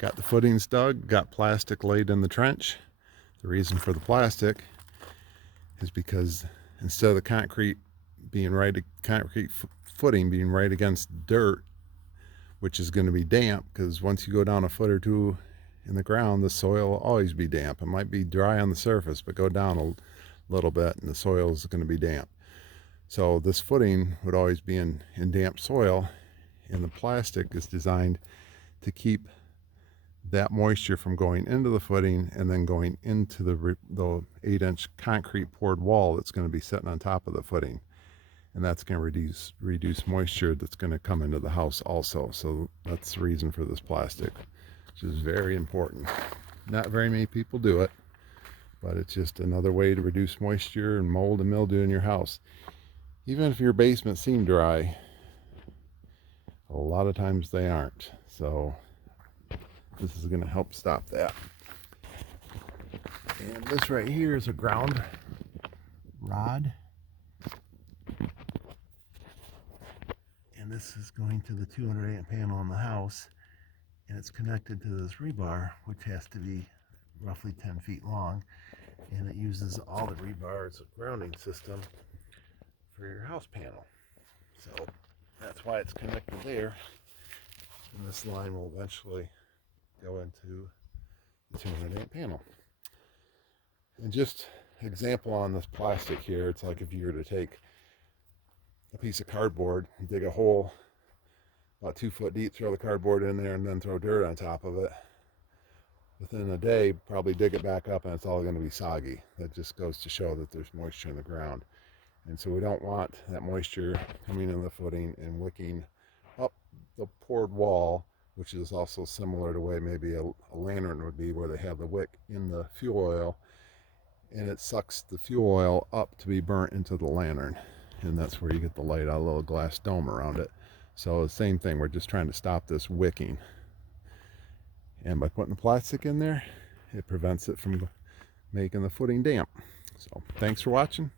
Got the footings dug, got plastic laid in the trench. The reason for the plastic is because instead of the concrete footing being right against dirt, which is going to be damp, because once you go down a foot or two in the ground, the soil will always be damp. It might be dry on the surface, but go down a little bit and the soil is going to be damp. So this footing would always be in damp soil, and the plastic is designed to keep that moisture from going into the footing and then going into the 8-inch concrete poured wall that's going to be sitting on top of the footing. And that's going to reduce moisture that's going to come into the house also. So that's the reason for this plastic, which is very important. Not very many people do it, but it's just another way to reduce moisture and mold and mildew in your house. Even if your basement seems dry, a lot of times they aren't. So this is going to help stop that. And this right here is a ground rod. And this is going to the 200 amp panel in the house, and it's connected to this rebar, which has to be roughly 10 feet long, and it uses all the rebar as a grounding system for your house panel. So that's why it's connected there, and this line will eventually go into the 200 amp panel. And just example on this plastic here, it's like if you were to take a piece of cardboard, dig a hole about 2 foot deep, throw the cardboard in there, and then throw dirt on top of it. Within a day, probably dig it back up and it's all going to be soggy. That just goes to show that there's moisture in the ground. And so we don't want that moisture coming in the footing and wicking up the poured wall, which is also similar to the way maybe a lantern would be, where they have the wick in the fuel oil and it sucks the fuel oil up to be burnt into the lantern. And that's where you get the light out, a little glass dome around it. So the same thing, we're just trying to stop this wicking. And by putting the plastic in there, it prevents it from making the footing damp. So thanks for watching.